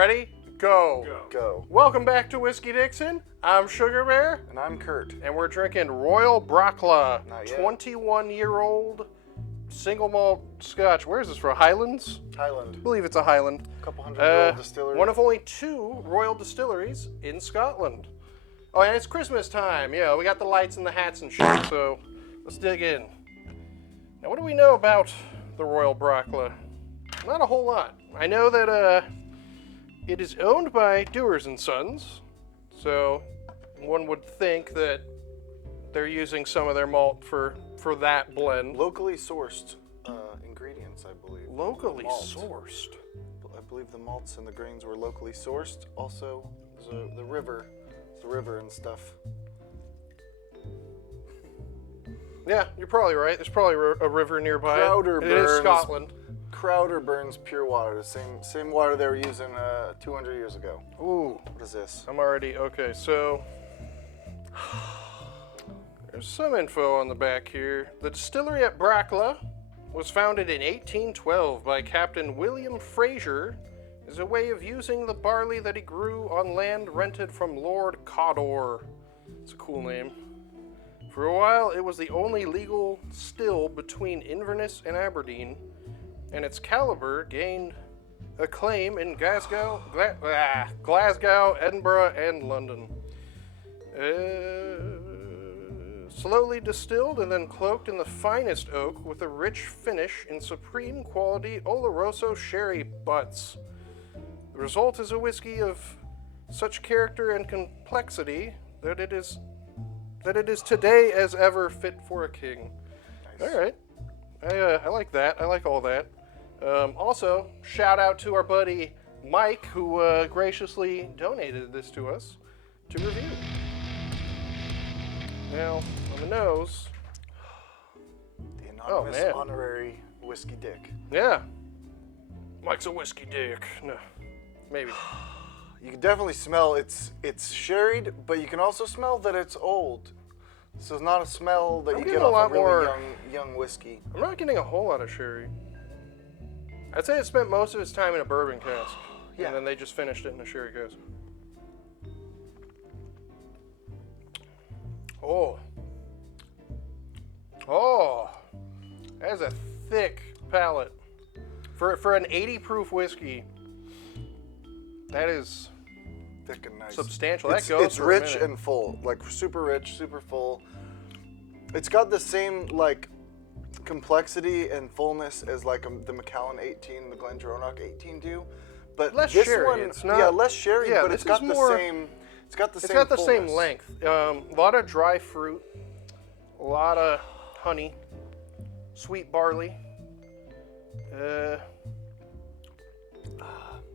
Ready? Go. Go. Welcome back to Whiskey Dixon. I'm Sugarbear. And I'm Curt. And we're drinking Royal Brackla, Not yet. 21-year-old single malt Scotch. Where is this from? Highlands? Highland. I believe it's a Highland. A couple hundred distilleries. One of only 2 royal distilleries in Scotland. Oh, and it's Christmas time. Yeah, we got the lights and the hats and shit, so let's dig in. Now, what do we know about the Royal Brackla? Not a whole lot. I know that it is owned by Dewars & Sons, so one would think that they're using some of their malt for that blend. Locally sourced ingredients, I believe. Locally Malt. sourced? I believe the malts and the grains were locally sourced. Also, the river and stuff. Yeah, you're probably right. There's probably a river nearby. It is Scotland. Crowder burns pure water, the same water they were using 200 years ago. Ooh. What is this? I'm already, okay, so there's some info on the back here. The distillery at Brackla was founded in 1812 by Captain William Fraser as a way of using the barley that he grew on land rented from Lord Cawdor. It's a cool name. For a while, it was the only legal still between Inverness and Aberdeen, and its caliber gained acclaim in Glasgow, Edinburgh, and London. Slowly distilled and then cloaked in the finest oak with a rich finish in supreme quality Oloroso sherry butts. The result is a whiskey of such character and complexity that it is today as ever fit for a king. Nice. All right. I like that. I like all that. Also, shout out to our buddy Mike, who graciously donated this to us to review. Now, on the nose. The anonymous honorary whiskey dick. Yeah. Mike's a whiskey dick. No, maybe. You can definitely smell it's sherried, but you can also smell that it's old. This is not a smell that you get off a really young whiskey. I'm not getting a whole lot of sherry. I'd say it spent most of its time in a bourbon cask, yeah. And then they just finished it in a sherry cask. Oh, that is a thick palate. For an 80 proof whiskey, that is thick and nice. Substantial. That goes it's for rich a minute. and full, like super rich, super full. It's got the same like complexity and fullness as like the Macallan 18, the Glendronach 18 do, but less this sherry. one, It's not, yeah, less sherry, yeah, but it's got the same. It's got the same fullness. Length. A lot of dry fruit, a lot of honey, sweet barley.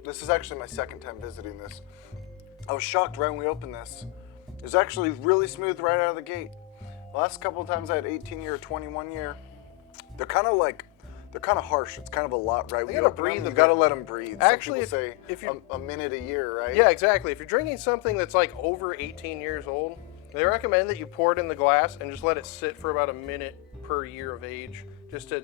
This is actually my second time visiting this. I was shocked right when we opened this. It was actually really smooth right out of the gate. The last couple of times I had 18 year, 21 year. They're kind of harsh. It's kind of a lot right when you open them. You gotta let them breathe. Actually, some people say a minute a year, right? Yeah, exactly. If you're drinking something that's like over 18 years old, they recommend that you pour it in the glass and just let it sit for about a minute per year of age, just to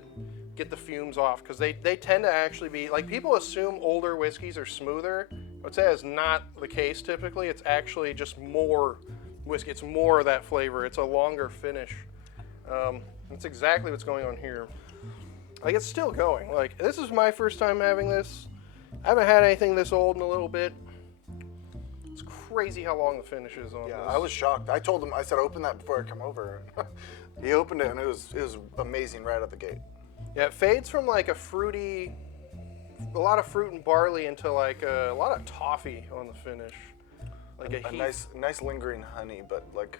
get the fumes off, because they tend to actually be, like, people assume older whiskeys are smoother. I would say that's not the case typically. It's actually just more whiskey. It's more of that flavor. It's a longer finish. That's exactly what's going on here. Like, it's still going. Like, this is my first time having this. I haven't had anything this old in a little bit. It's crazy how long the finish is on this. Yeah, I was shocked. I told him, I said, open that before I come over. He opened it and it was amazing right out the gate. Yeah, it fades from like a lot of fruit and barley into like a lot of toffee on the finish. Like a nice lingering honey, but like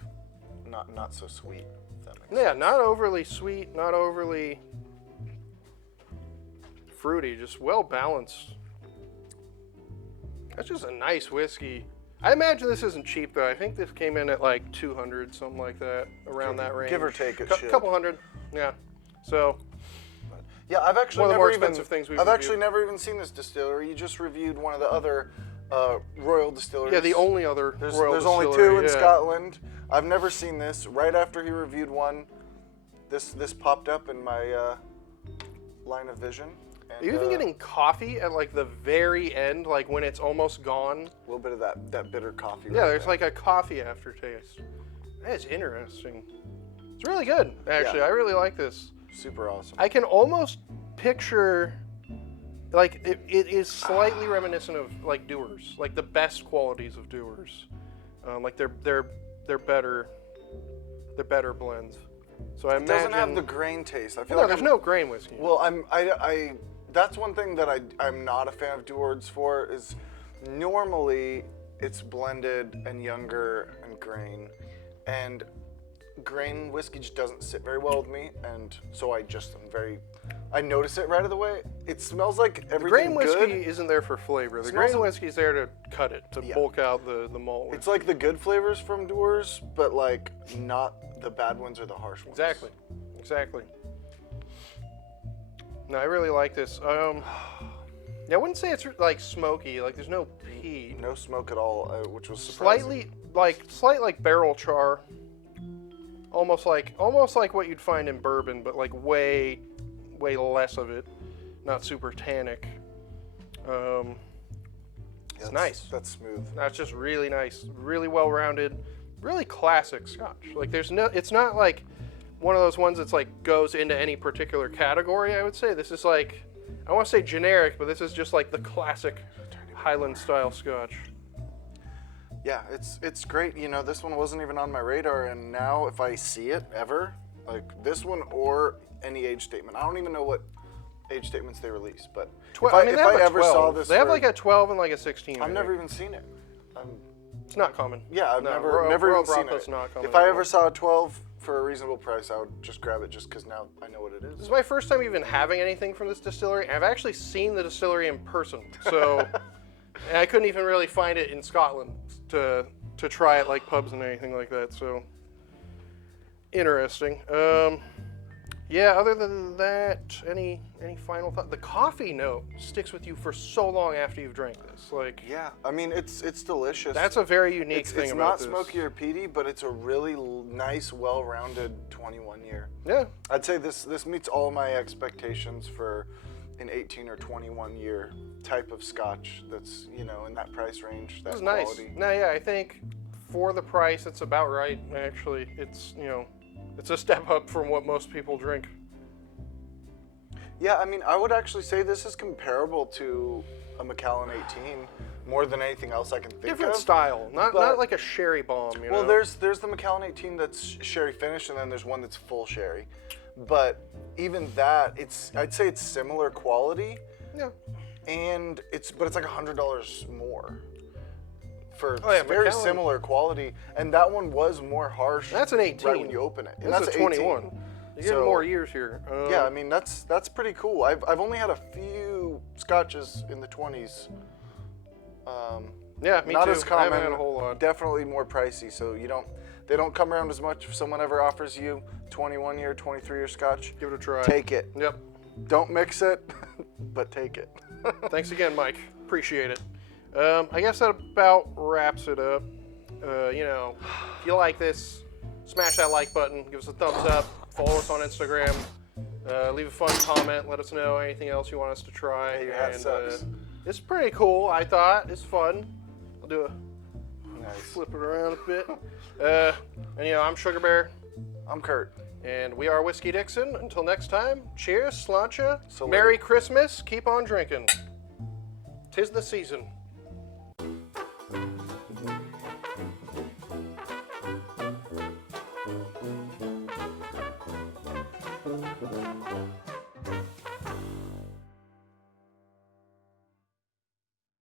not so sweet. If that makes yeah, sense. not overly sweet, not overly fruity, just well balanced. That's just a nice whiskey. I imagine this isn't cheap though. I think this came in at like 200, something like that, around that range. Give or take, it should. Couple hundred, yeah. So. Yeah, I've actually never even seen this distillery. You just reviewed one of the other royal distilleries. Yeah, the only other there's royal There's distillery. only 2 in Scotland. I've never seen this. Right after he reviewed one, this popped up in my line of vision. Are you even getting coffee at like the very end, like when it's almost gone? A little bit of that bitter coffee. Yeah, right there's there. like a coffee aftertaste. That's interesting. It's really good, actually. Yeah. I really like this. Super awesome. I can almost picture, like, it is slightly reminiscent of like Dewar's, like the best qualities of Dewar's. Like they're better blends. So I It imagine doesn't have the grain taste. I feel no, like there's no grain whiskey. Well, I that's one thing that I'm not a fan of Dewar's for is normally it's blended and younger and grain, and grain whiskey just doesn't sit very well with me, and so I notice it right away. It smells like The everything grain whiskey good. isn't there for flavor. The Smells grain like- whiskey is there to cut it, to Yeah. bulk out the malt. It's like the good flavors from Dewar's, but like not the bad ones or the harsh ones. Exactly. No, I really like this. Yeah, I wouldn't say it's like smoky. Like there's no peat. No smoke at all, which was surprising. Slight like barrel char. Almost like what you'd find in bourbon, but like way less of it. Not super tannic. It's nice. That's smooth. That's just really nice, really well-rounded, really classic Scotch. Like it's not like one of those ones that's like goes into any particular category. I would say this is like, I want to say generic, but this is just like the classic Highland style Scotch. Yeah, it's great. You know, this one wasn't even on my radar, and now if I see it ever, like this one or any age statement, I don't even know what age statements they release, but if I ever saw this, they have like a 12 and like a 16. I've never even seen it. It's not common. Yeah, I've No, never Royal even seen Brackla's it. not common If I at ever all. saw a 12 for a reasonable price, I would just grab it just because now I know what it This is. is my first time even having anything from this distillery. I've actually seen the distillery in person, so and I couldn't even really find it in Scotland to try it like pubs and anything like that. So interesting. Yeah. Other than that, any final thought? The coffee note sticks with you for so long after you've drank this. Like Yeah, I mean it's delicious. that's a very unique it's thing not about this. smoky or peaty, but it's a really nice, well-rounded 21 year. Yeah. I'd say this meets all my expectations for an 18 or 21 year type of Scotch. That's in that price range. That This is nice. quality. No, yeah, I think for the price, it's about right. Actually, it's it's a step up from what most people drink. Yeah, I mean, I would actually say this is comparable to a Macallan 18 more than anything else I can think Different of. style, not but- like a sherry bomb. Well, there's the Macallan 18 that's sherry finished, and then there's one that's full sherry. But even that, I'd say it's similar quality, yeah. and it's like $100 more for Oh, yeah, very Macallan- similar quality. And that one was more harsh. That's an 18. right when you open it. And That's that's a 21. You're getting So- more years here. Yeah, I mean that's pretty cool. I've only had a few scotches in the 20s. Yeah, me Not too. as I common. haven't had a whole lot. Definitely more pricey. So they don't come around as much. If someone ever offers you 21 year, 23 year scotch, Give it a try. take it. Yep. Don't mix it, but take it. Thanks again, Mike. Appreciate it. I guess that about wraps it up. If you like this, smash that like button. Give us a thumbs up. Follow us on Instagram. Leave a fun comment. Let us know anything else you want us to try. Hey, your hat sucks. It's pretty cool, I thought. It's fun. I'll do Nice. flip it around a bit. I'm Sugarbear, I'm Curt. and we are Whiskey Dixon. Until next time, cheers, sláinte, Salute. Merry Christmas, keep on drinking. 'Tis the season.